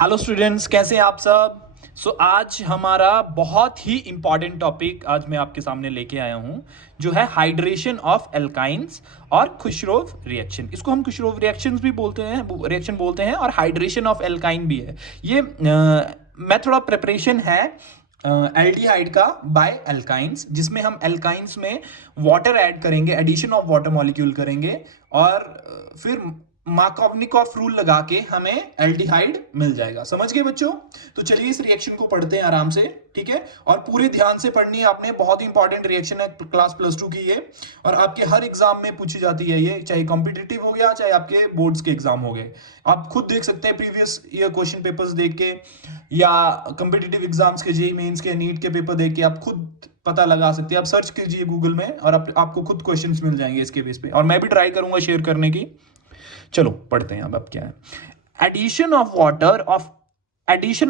Hello students, कैसे हैं आप सब। आज हमारा बहुत ही इंपॉर्टेंट टॉपिक आज मैं आपके सामने लेके आया हूं, जो है हाइड्रेशन ऑफ एल्काइंस और खुशरोव रिएक्शन। इसको हम खुशरोव रिएक्शंस भी बोलते हैं, रिएक्शन बोलते हैं, और हाइड्रेशन ऑफ एल्काइन भी है। ये मेथड ऑफ प्रिपरेशन है एल्डिहाइड का बाय एल्काइंस, जिसमें हम एल्काइंस में वाटर ऐड करेंगे, एडिशन ऑफ वाटर मॉलिक्यूल करेंगे, और फिर मार्कोवनिकॉफ रूल लगा के हमें एल्डिहाइड मिल जाएगा। समझ गए बच्चों। तो चलिए इस रिएक्शन को पढ़ते हैं आराम से, ठीक है। और पूरे ध्यान से पढ़नी है आपने, बहुत ही इंपॉर्टेंट रिएक्शन है, क्लास +2 की ये, और आपके हर एग्जाम में पूछी जाती है ये, चाहे कॉम्पिटिटिव हो गया चाहे आपके बोर्ड्स के एग्जाम हो गए। आप खुद देख सकते हैं प्रीवियस ईयर क्वेश्चन पेपर्स देख के, या कॉम्पिटिटिव एग्जाम्स के, जेईई मेंस के, नीट के पेपर देख के आप खुद पता लगा सकते हैं। आप सर्च कीजिए गूगल में और आपको खुद क्वेश्चंस मिल जाएंगे इसके बेस पे, और मैं भी ट्राई करूंगा शेयर करने की। चलो पढ़ते हैं अब क्या है। Addition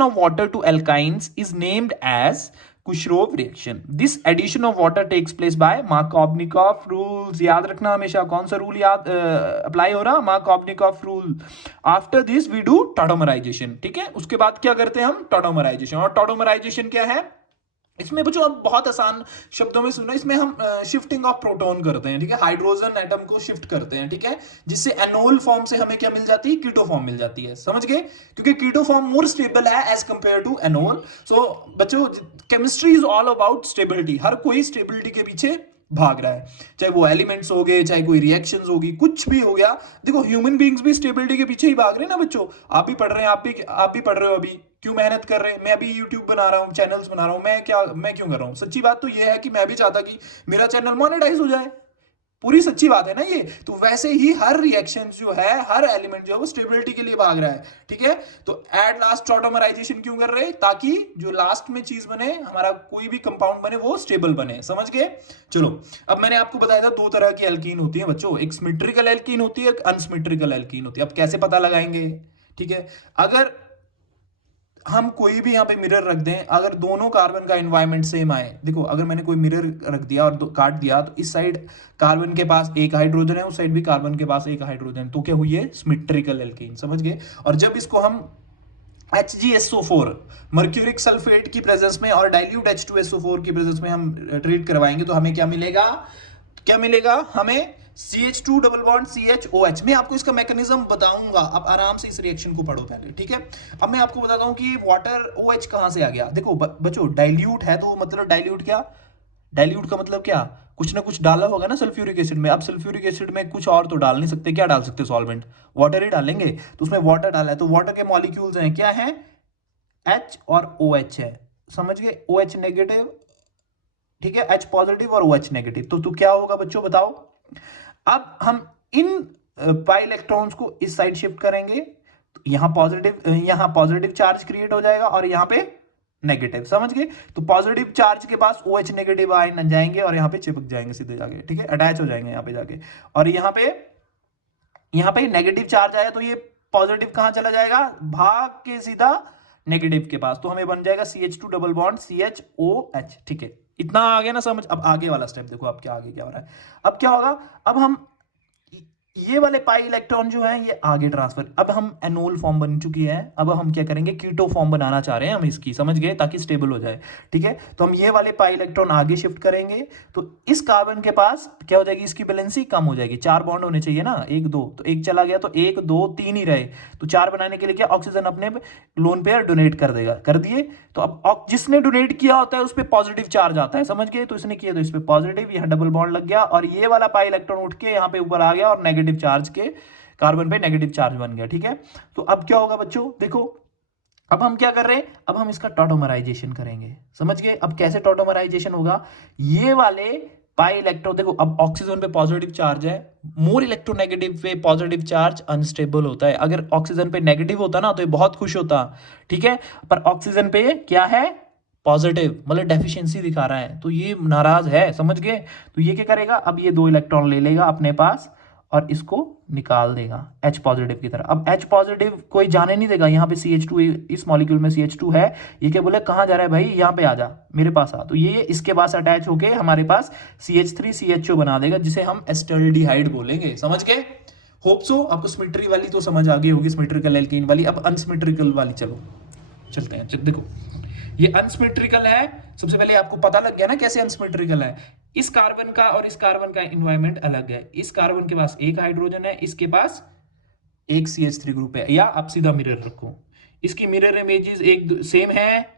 of water to alkynes is named as Kucherov reaction. This addition of water takes place by Markovnikov rules. याद रखना हमेशा, कौन सा रूल याद अप्लाई हो रहा, Markovnikov rule. After this we do tautomerization, ठीक है। उसके बाद क्या करते हैं हम, टॉडोमराइजेशन। और टॉडोमराइजेशन क्या है, इसमें बच्चों आप बहुत आसान शब्दों में सुनो, इसमें हम शिफ्टिंग ऑफ प्रोटॉन करते हैं, ठीक है। हाइड्रोजन एटम को शिफ्ट करते हैं, ठीक है, जिससे एनोल फॉर्म से हमें क्या मिल जाती है, कीटो फॉर्म मिल जाती है। समझ गए, क्योंकि कीटो फॉर्म मोर स्टेबल है as compare to enol. So बच्चों, chemistry is all about stability. हर कोई स्टेबिलिटी के पीछे भाग रहा है, चाहे वो एलिमेंट्स हो गए, चाहे कोई रिएक्शंस होगी, कुछ भी हो गया। देखो ह्यूमन बीइंग्स भी स्टेबिलिटी के पीछे ही भाग रहे हैं ना बच्चों। आप भी पढ़ रहे हैं, आप भी पढ़ रहे हो अभी, क्यों मेहनत कर रहे हैं। मैं अभी यूट्यूब बना रहा हूँ, चैनल्स बना रहा हूँ, मैं क्यों कर रहा हूँ। सच्ची बात तो ये है कि मैं भी चाहता कि मेरा चैनल मोनेटाइज हो जाए। पूरी सच्ची बात है ना ये। तो वैसे ही हर रिएक्शन जो है, हर एलिमेंट जो है वो स्टेबिलिटी के लिए भाग रहा है, ठीक है। तो एट लास्ट टॉडोमराइजेशन क्यों कर रहे हैं, ताकि जो लास्ट में चीज बने, हमारा कोई भी कंपाउंड बने, वो स्टेबल बने। समझ गए। चलो, अब मैंने आपको बताया था दो तरह की एल्कीन होती है बच्चों, एक सिमेट्रिकल एल्कीन होती है, एक अनसिमेट्रिकल एल्कीन होती है। अब कैसे पता लगाएंगे, ठीक है। अगर हम कोई भी यहाँ पे मिरर रख दें, अगर दोनों कार्बन का एनवायरनमेंट सेम आए, देखो अगर मैंने कोई मिरर रख दिया और काट दिया, तो इस साइड कार्बन के पास एक हाइड्रोजन है, उस साइड भी कार्बन के पास एक हाइड्रोजन, तो क्या हुई है, सिमेट्रिकल एल्कीन। समझ गए। और जब इसको हम HgSO4 मर्क्यूरिक सल्फेट की प्रेजेंस में और डाइल्यूट H2SO4 की प्रेजेंस में हम ट्रीट करवाएंगे, तो हमें क्या मिलेगा, हमें CH2 डबल बॉन्ड CHOH। मैं आपको इसका मैकेनिज्म बताऊंगा, आप आराम से इस रिएक्शन को पढ़ो पहले, ठीक है। अब मैं आपको बताता हूं कि वाटर OH कहां से आ गया। देखो बच्चों, डाइल्यूट है तो मतलब डाइल्यूट क्या, डाइल्यूट का मतलब क्या, कुछ ना कुछ डाला होगा ना सल्फ्यूरिक एसिड में। अब सल्फ्यूरिक एसिड में कुछ और तो डाल नहीं सकते, क्या डाल सकते सॉल्वेंट, वाटर ही डालेंगे। तो उसमें वाटर डाला है, तो वाटर के मॉलिक्यूल्स हैं, क्या है, H और OH है। समझ गए, OH नेगेटिव, ठीक है, H पॉजिटिव और OH नेगेटिव। तो क्या होगा बच्चों, बताओ। अब हम इन पाई इलेक्ट्रॉन्स को इस साइड शिफ्ट करेंगे, तो यहां पॉजिटिव चार्ज क्रिएट हो जाएगा और यहां पे नेगेटिव। समझ गए। तो पॉजिटिव चार्ज के पास OH नेगेटिव आयन जाएंगे और यहां पे चिपक जाएंगे सीधे जाके, ठीक है, अटैच हो जाएंगे यहां पे जाके। और यहां पे नेगेटिव चार्ज आया तो ये पॉजिटिव कहां चला जाएगा, भाग के सीधा नेगेटिव के पास, तो हमें बन जाएगा CH2 डबल बॉन्ड CHOH, ठीक है। इतना आ गया ना समझ। अब आगे वाला स्टेप देखो, अब क्या आगे क्या हो रहा है। अब क्या होगा, अब हम ये वाले पाई इलेक्ट्रॉन जो है ये आगे ट्रांसफर, अब हम एनोल फॉर्म बन चुकी है, अब हम क्या करेंगे, कीटो फॉर्म बनाना चाह रहे हैं हम इसकी, समझ गए, ताकि स्टेबल हो जाए, ठीक है। तो हम ये वाले पाई इलेक्ट्रॉन आगे शिफ्ट करेंगे, तो इस कार्बन के पास क्या हो जाएगी, इसकी बैलेंसी कम हो जाएगी। 4 बॉन्ड होने चाहिए ना, 1 2, तो एक चला गया, तो 1 2 3 ही रहे, तो 4 बनाने के लिए क्या, ऑक्सीजन अपने लोन पेयर डोनेट कर देगा, कर दिए। तो अब जिसने डोनेट किया होता है उस पर पॉजिटिव चार्ज आता है, समझ गए। तो इसने किया तो इस पर पॉजिटिव, यहाँ डबल बॉन्ड लग गया, और ये वाला पाई इलेक्ट्रॉन उठ के यहाँ पे ऊपर आ गया और नेगेटिव चार्ज के कार्बन पे नेगेटिव चार्ज बन गया, ठीक है। तो अब क्या होगा बच्चों, देखो अब हम क्या कर रहे हैं, अब हम इसका टॉडोमराइजेशन करेंगे। समझ गए। अब कैसे टॉडोमराइजेशन होगा, ये वाले पाई इलेक्ट्रॉन, देखो अब ऑक्सीजन पे पॉजिटिव चार्ज है, मोर इलेक्ट्रोनेगेटिव पे पॉजिटिव चार्ज अनस्टेबल होता है। अगर ऑक्सीजन पे नेगेटिव होता ना तो ये बहुत खुश होता, ठीक है, पर ऑक्सीजन पे क्या है, पॉजिटिव, मतलब डेफिशिएंसी दिखा रहा है, तो ये नाराज है, समझ गए। तो ये क्या करेगा, अब ये 2 इलेक्ट्रॉन ले लेगा अपने पास और इसको निकाल देगा H पॉजिटिव की तरह। अब H पॉजिटिव कोई जाने नहीं देगा, यहाँ पे CH2, इस मॉलिक्यूल में CH2 है, ये क्या बोले, कहाँ जा रहा है भाई, यहाँ पे आ जा, मेरे पास आ। तो ये इसके पास अटैच होके हमारे पास CH3 CHO बना देगा, जिसे हम एस्टल्डिहाइड बोलेंगे। समझ गए। होप सो आपको सिमेट्री वाली तो समझ आ गई होगी, सिमेट्रिकल एल्कीन वाली। अब अनसिमेट्रिकल वाली चलो चलते हैं। देखो ये अनसिमेट्रिकल है, सबसे पहले आपको पता लग गया ना कैसे अनसिमेट्रिकल है। इस कार्बन का और इस कार्बन का एनवायरमेंट अलग है। इस कार्बन के पास एक हाइड्रोजन है, इसके पास एक CH3 ग्रुप है, या आप सीधा मिरर रखो, इसकी मिरर इमेजेस एक सेम है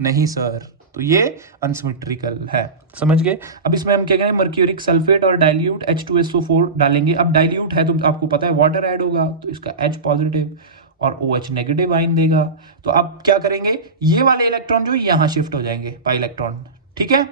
नहीं सर, तो ये अनसिमेट्रिकल है। समझ गए? अब इसमें हम क्या करें, मर्क्यूरिक सल्फेट और डाइल्यूट H2SO4 डालेंगे। अब डाइल्यूट है तो आपको पता है वाटर ऐड होगा, तो इसका H पॉजिटिव और OH नेगेटिव आइन देगा। तो अब क्या करेंगे, ये वाले इलेक्ट्रॉन जो यहां शिफ्ट हो जाएंगे, पाई इलेक्ट्रॉन, ठीक है।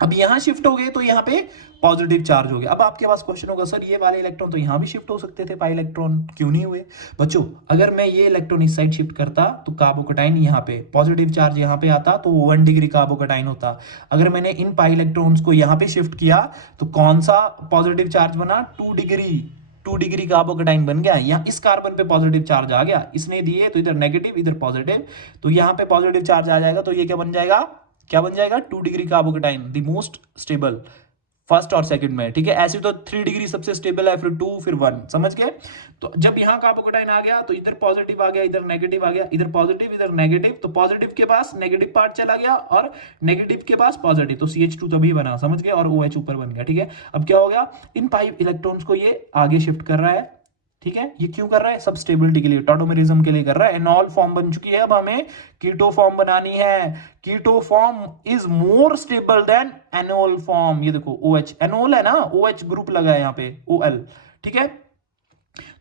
अब यहां शिफ्ट हो गए तो यहां पे पॉजिटिव चार्ज हो गया। अब आपके पास क्वेश्चन होगा सर ये वाले इलेक्ट्रॉन तो यहां भी शिफ्ट हो सकते थे, पाई इलेक्ट्रॉन क्यों नहीं हुए? बच्चों अगर मैं ये इलेक्ट्रॉन इस साइड शिफ्ट करता तो कार्बोकटाइन यहाँ पे पॉजिटिव चार्ज यहाँ पे आता तो 1 डिग्री कार्बोकटाइन होता। अगर मैंने इन पाई इलेक्ट्रॉन्स को यहाँ पे शिफ्ट किया तो कौन सा पॉजिटिव चार्ज बना, 2 डिग्री कार्बोकटाइन बन गया। यहाँ इस कार्बन पे पॉजिटिव चार्ज आ गया, इसने दिए तो इधर नेगेटिव इधर पॉजिटिव, तो यहाँ पे पॉजिटिव चार्ज आ जाएगा, तो ये क्या बन जाएगा, क्या बन जाएगा, 2 degree कार्बोकटाइन, the most stable first और सेकंड में, ठीक है। ऐसे तो 3 डिग्री सबसे स्टेबल है, फिर 2 फिर 1, समझ गए। तो जब यहां कार्बोकटाइन आ गया तो इधर पॉजिटिव आ गया, इधर नेगेटिव आ गया, इधर पॉजिटिव इधर नेगेटिव, तो पॉजिटिव के पास नेगेटिव पार्ट चला गया और नेगेटिव के पास पॉजिटिव, तो CH2 तभी बना, समझ गए, और OH ऊपर बन गया, ठीक है। अब क्या हो गया, इन पाई इलेक्ट्रॉन्स को ये आगे शिफ्ट कर रहा है, ठीक है। ये क्यों कर रहा है, सब स्टेबिलिटी के लिए, टॉटोमेरिज्म के लिए कर रहा है। एनॉल फॉर्म बन चुकी है, अब हमें कीटो फॉर्म बनानी है। Keto form is more stable than enol form. ये देखो OH, एनोल है ना, OH ग्रुप लगा है यहाँ पे, OL, ठीक है।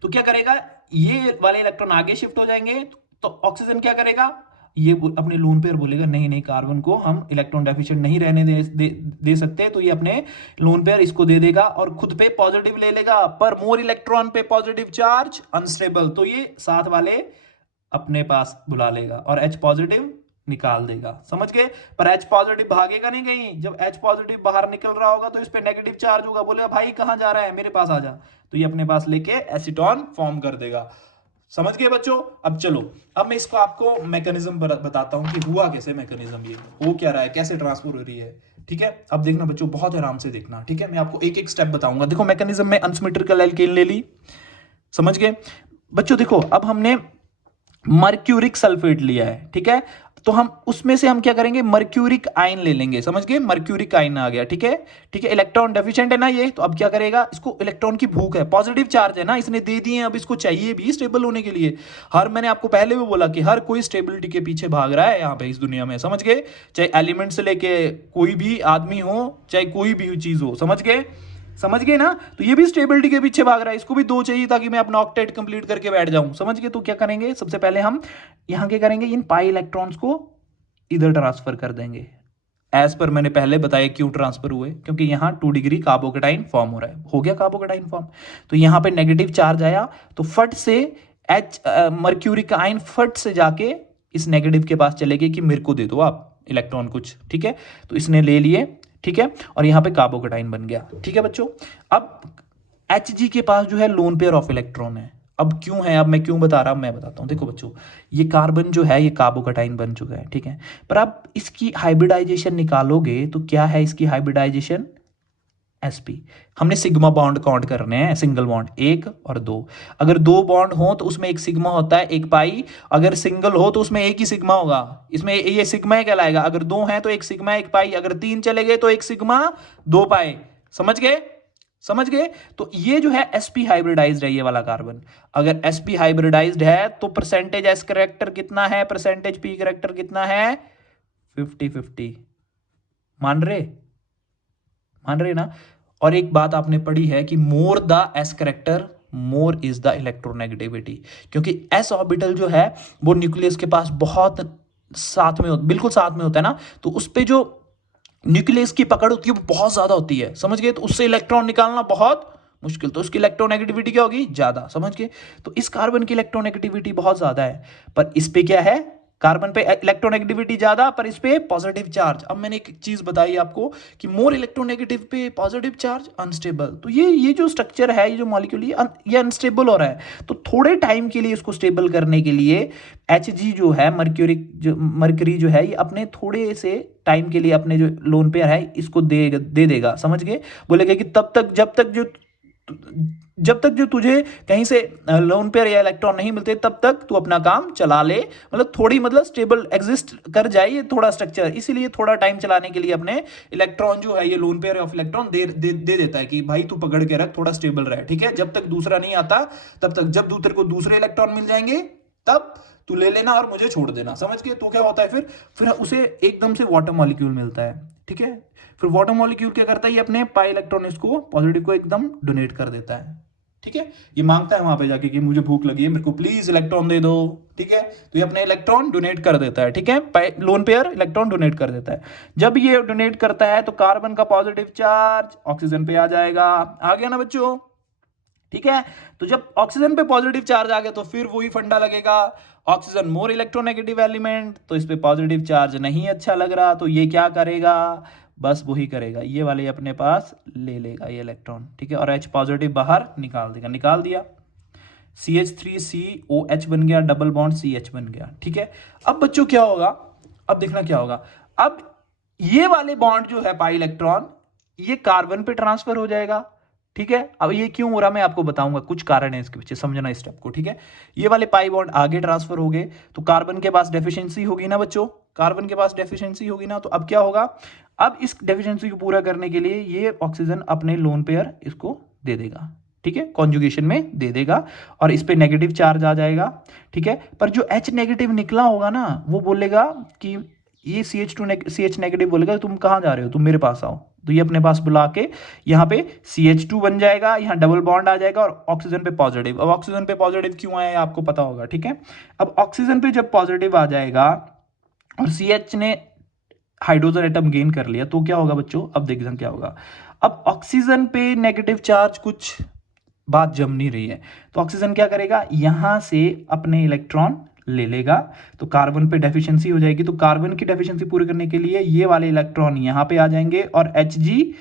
तो क्या करेगा, ये वाले इलेक्ट्रॉन आगे शिफ्ट हो जाएंगे, तो ऑक्सीजन क्या करेगा, ये अपने लोन पेयर बोलेगा नहीं नहीं कार्बन को हम इलेक्ट्रॉन डेफिशिएंट नहीं रहने दे सकते, तो ये अपने लोन पेयर इसको दे देगा और खुद पे पॉजिटिव ले लेगा, पर मोर इलेक्ट्रॉन पे पॉजिटिव चार्ज अनस्टेबल, तो ये साथ वाले अपने पास बुला लेगा और H पॉजिटिव निकाल देगा, समझ गए। पर H पॉजिटिव भागेगा नहीं कहीं, जब H पॉजिटिव बाहर निकल रहा होगा तो इस पे नेगेटिव चार्ज होगा, बोलेगा भाई कहां जा रहा है, मेरे पास आ जा, तो ये अपने पास लेके एसीटोन फॉर्म कर देगा। समझ गए बच्चों? अब चलो, अब मैं इसको आपको मैकेनिज्म बताता हूं कि हुआ कैसे मैकेनिज्म, ये हो क्या रहा है, कैसे ट्रांसफर हो रही है, ठीक है। अब देखना बच्चों, बहुत आराम से देखना, ठीक है। मैं आपको एक एक स्टेप बताऊंगा। देखो मैकेनिज्म में अनसिमेट्रिकल एल्केन ले ली, समझ गए बच्चों। देखो अब हमने मर्क्यूरिक सल्फेट लिया है, ठीक है, तो हम उसमें से हम क्या करेंगे, मर्क्यूरिक आयन ले लेंगे, समझ गए, मर्क्यूरिक आयन आ गया, ठीक है, ठीक है। इलेक्ट्रॉन डेफिशिएंट है ना ये, तो अब क्या करेगा, इसको इलेक्ट्रॉन की भूख है, पॉजिटिव चार्ज है ना, इसने दे दिए, अब इसको चाहिए भी स्टेबल होने के लिए। मैंने आपको पहले भी बोला कि हर कोई स्टेबिलिटी के पीछे भाग रहा है यहाँ पे इस दुनिया में, समझ गए, चाहे एलिमेंट से लेके कोई भी आदमी हो, चाहे कोई भी चीज हो, समझ गए, समझ गए ना। तो ये भी स्टेबिलिटी के पीछे भाग रहा है, इसको भी 2 चाहिए ताकि मैं अपना ऑक्टेट कंप्लीट करके बैठ जाऊं, समझ गए। तो क्या करेंगे, सबसे पहले हम यहां क्या करेंगे, इन पाई इलेक्ट्रॉन्स को इधर ट्रांसफर कर देंगे। एज पर मैंने पहले बताया क्यों ट्रांसफर हुए, क्योंकि यहां 2 डिग्री कार्बोकटाइन फॉर्म हो रहा है, हो गया कार्बोकटाइन फॉर्म, तो यहां पे नेगेटिव चार्ज आया, तो फट से H मर्क्यूरिक आयन फट से जाके इस नेगेटिव के पास चले गए कि मेरे को दे दो आप इलेक्ट्रॉन कुछ, ठीक है, तो इसने ले लिए, ठीक है, और यहां पे कार्बोकटाइन बन गया, ठीक है बच्चों। अब Hg के पास जो है लोन पेयर ऑफ इलेक्ट्रॉन है। अब क्यों है, अब मैं क्यों बता रहा हूं, मैं बताता हूं। देखो बच्चों, ये कार्बन जो है ये कार्बोकटाइन बन चुका है, ठीक है, पर आप इसकी हाइब्रिडाइजेशन निकालोगे तो क्या है इसकी हाइब्रिडाइजेशन, sp। हमने सिग्मा बॉन्ड काउंट करने हैं, सिंगल बॉन्ड 1 और 2, अगर 2 बॉन्ड हो तो उसमें एक सिग्मा होता है, एक पाई, अगर सिंगल हो तो उसमें एक ही सिग्मा होगा, इसमें ये सिग्मा ही कहलाएगा। अगर 2 है तो एक सिग्मा एक पाई, अगर 3 चले गए तो एक सिग्मा 2 पाई, समझ गए, समझ गए। तो ये जो है sp हाइब्रिडाइज्ड है, ये वाला कार्बन, अगर sp हाइब्रिडाइज्ड है तो परसेंटेज s करेक्टर कितना है, परसेंटेज p करेक्टर कितना है, 50-50, मान रहे ना। और एक बात आपने पढ़ी है कि more the s character more is the electronegativity, क्योंकि s ऑर्बिटल जो है वो न्यूक्लियस के पास बहुत साथ में बिल्कुल साथ में होता है ना, तो उस पे जो न्यूक्लियस की पकड़ होती है वो बहुत ज्यादा होती है, समझ गए, तो उससे इलेक्ट्रॉन निकालना बहुत मुश्किल, तो उसकी इलेक्ट्रोनेगेटिविटी क्या होगी, ज्यादा, समझ गए। तो इस कार्बन की इलेक्ट्रोनेगेटिविटी बहुत ज्यादा है, पर इस पे क्या है, कार्बन पे इलेक्ट्रोनेगेटिविटी ज्यादा पर इस पे पॉजिटिव चार्ज। अब मैंने एक चीज बताई आपको कि मोर इलेक्ट्रोनेगेटिव पे पॉजिटिव चार्ज अनस्टेबल, तो ये जो स्ट्रक्चर है, ये जो मॉलिक्यूल ये अनस्टेबल हो रहा है, तो थोड़े टाइम के लिए इसको स्टेबल करने के लिए Hg जो है मर्क्यूरी जो है ये अपने थोड़े से टाइम के लिए अपने जो लोन पेयर है इसको दे देगा, समझ गए, बोलेगा कि तब तक जब तक जो जब तक जो तुझे कहीं से लोन पेयर या इलेक्ट्रॉन नहीं मिलते तब तक तू अपना काम चला ले, मतलब थोड़ी मतलब स्टेबल एग्जिस्ट कर जाए ये थोड़ा स्ट्रक्चर, इसीलिए थोड़ा टाइम चलाने के लिए अपने इलेक्ट्रॉन जो है ये लोन पेयर ऑफ इलेक्ट्रॉन दे देता है कि भाई तू पकड़ के रख, थोड़ा स्टेबल रहे, ठीक है। जब तक दूसरा नहीं आता तब तक, जब तेरे को दूसरे इलेक्ट्रॉन मिल जाएंगे तब तू ले लेना और मुझे छोड़ देना, समझ गए। तो क्या होता है फिर उसे एकदम से वाटर मॉलिक्यूल मिलता है, ठीक है। फिर वाटर मॉलिक्यूल क्या करता है, ये अपने पाई इलेक्ट्रॉन इसको पॉजिटिव को एकदम डोनेट कर देता है, ठीक है। ये मांगता है वहां पे जाके कि मुझे भूख लगी है, मेरे को प्लीज इलेक्ट्रॉन दे दो, ठीक है। तो ये अपने इलेक्ट्रॉन डोनेट कर देता है, ठीक है। लोन पेयर इलेक्ट्रॉन डोनेट कर देता है। जब ये डोनेट करता है तो कार्बन का पॉजिटिव चार्ज ऑक्सीजन पे आ जाएगा, आ गया ना बच्चों, ठीक है। तो जब ऑक्सीजन पे पॉजिटिव चार्ज आ गया तो फिर वही फंडा लगेगा, ऑक्सीजन मोर इलेक्ट्रोनेगेटिव एलिमेंट, तो इस पे पॉजिटिव चार्ज नहीं अच्छा लग रहा, तो ये क्या करेगा, बस वही करेगा, ये वाले अपने पास ले लेगा ये इलेक्ट्रॉन, ठीक है। और H पॉजिटिव बाहर निकाल देगा, निकाल दिया, CH3COH बन गया, डबल बॉन्ड CH बन गया, ठीक है। अब बच्चों क्या होगा, अब देखना क्या होगा, अब ये वाले बॉन्ड जो है पाई इलेक्ट्रॉन ये कार्बन पे ट्रांसफर हो जाएगा, ठीक है। अब ये क्यों हो रहा मैं आपको बताऊंगा, कुछ कारण है इसके पीछे, समझना इस स्टेप को, ठीक है। ये वाले पाई बॉन्ड आगे ट्रांसफर हो गए तो कार्बन के पास डेफिशिएंसी होगी ना बच्चों, कार्बन के पास डेफिशिएंसी होगी ना, तो अब क्या होगा, अब इस डेफिशिएंसी को पूरा करने के लिए ये ऑक्सीजन अपने लोन पेयर इसको दे देगा, ठीक है, कॉन्जुगेशन में दे देगा और इस पे नेगेटिव चार्ज आ जाएगा, ठीक है। पर जो H नेगेटिव निकला होगा ना वो बोलेगा कि ये CH नेगेटिव बोलेगा तुम कहाँ जा रहे हो, तुम मेरे पास आओ, तो ये अपने पास बुला के यहाँ पे CH2 बन जाएगा, यहाँ डबल बॉन्ड आ जाएगा और ऑक्सीजन पे पॉजिटिव। अब ऑक्सीजन पे पॉजिटिव क्यों आया आपको पता होगा, ठीक है। अब ऑक्सीजन पे जब पॉजिटिव आ जाएगा और CH ने हाइड्रोजन एटम गेन कर लिया तो क्या होगा बच्चों, अब देखना क्या होगा। अब ऑक्सीजन पे नेगेटिव चार्ज कुछ बात जम नहीं रही है, तो ऑक्सीजन क्या करेगा, यहां से अपने इलेक्ट्रॉन ले लेगा, तो कार्बन पे डेफिशिएंसी हो जाएगी, तो कार्बन की डेफिशिएंसी पूरी करने के लिए ये वाले इलेक्ट्रॉन यहां पे आ जाएंगे और Hg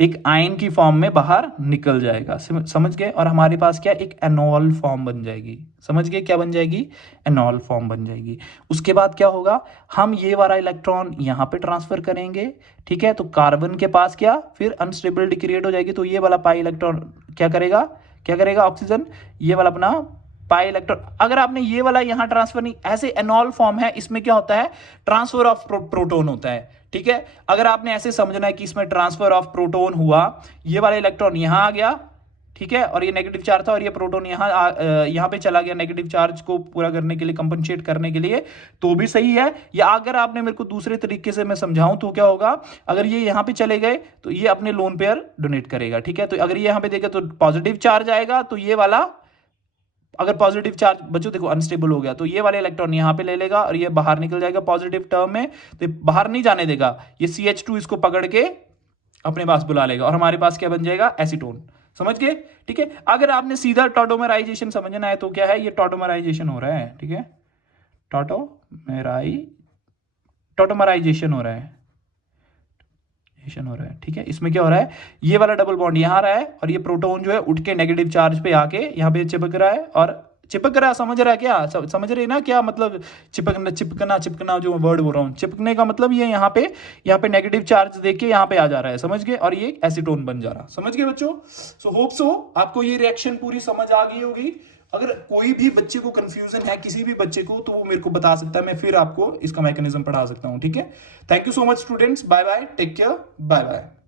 एक आयन की फॉर्म में बाहर निकल जाएगा, समझ गए। और हमारे पास क्या, एक एनॉल फॉर्म बन जाएगी, समझ गए क्या बन जाएगी, एनॉल फॉर्म बन जाएगी। उसके बाद क्या होगा, हम ये वाला इलेक्ट्रॉन यहाँ पे ट्रांसफर करेंगे, ठीक है। तो कार्बन के पास क्या फिर अनस्टेबिलिटी क्रिएट हो जाएगी, तो ये वाला पाई इलेक्ट्रॉन क्या करेगा ऑक्सीजन, ये वाला अपना पाई इलेक्ट्रॉन, अगर आपने ये वाला यहां ट्रांसफर नहीं, ऐसे एनॉल फॉर्म है, इसमें क्या होता है, ट्रांसफर ऑफ प्रोटोन होता है, ठीक है। अगर आपने ऐसे समझना है कि इसमें ट्रांसफर ऑफ प्रोटोन हुआ, ये वाला इलेक्ट्रॉन यहां आ गया, ठीक है, और ये नेगेटिव चार्ज था और ये प्रोटोन यहां पे चला गया नेगेटिव चार्ज को पूरा करने के लिए, कंपनसेट करने के लिए, तो भी सही है। या अगर आपने मेरे को दूसरे तरीके से मैं समझाऊं तो क्या होगा, अगर ये यहां पे चले गए तो ये अपने लोन पेयर डोनेट करेगा, ठीक है। तो अगर ये यहां पे देगा तो पॉजिटिव चार्ज आएगा, तो ये वाला अगर पॉजिटिव चार्ज बच्चों देखो अनस्टेबल हो गया तो ये वाले इलेक्ट्रॉन यहां पे ले लेगा और ये बाहर निकल जाएगा पॉजिटिव टर्म में, तो बाहर नहीं जाने देगा, ये CH2 इसको पकड़ के अपने पास बुला लेगा और हमारे पास क्या बन जाएगा, एसीटोन, समझ गए, ठीक है। अगर आपने सीधा टॉटोमराइजेशन समझना है तो क्या है, ये टॉटोमराइजेशन हो रहा है, ठीक है, टॉटोमराइजेशन हो रहा है, ठीक है। इसमें क्या हो रहा है, ये वाला डबल बॉन्ड यहां रहा है और ये प्रोटॉन जो है उठ के नेगेटिव चार्ज पे आके यहां पे चिपक रहा है, और चिपक रहा है, समझ रहा है क्या, समझ रहे ना क्या मतलब, चिपकना जो वर्ड बोल रहा हूं, चिपकने का मतलब ये यहाँ पे नेगेटिव चार्ज देख के यहाँ पे आ जा रहा है, समझ गए, और ये एसीटोन बन जा रहा, समझ गए बच्चों। सो आपको ये रिएक्शन पूरी समझ आ गई होगी। अगर कोई भी बच्चे को कंफ्यूजन है किसी भी बच्चे को तो वो मेरे को बता सकता है, मैं फिर आपको इसका मैकेनिज्म पढ़ा सकता हूं, ठीक है। Thank you so much students, bye bye, take care, bye bye.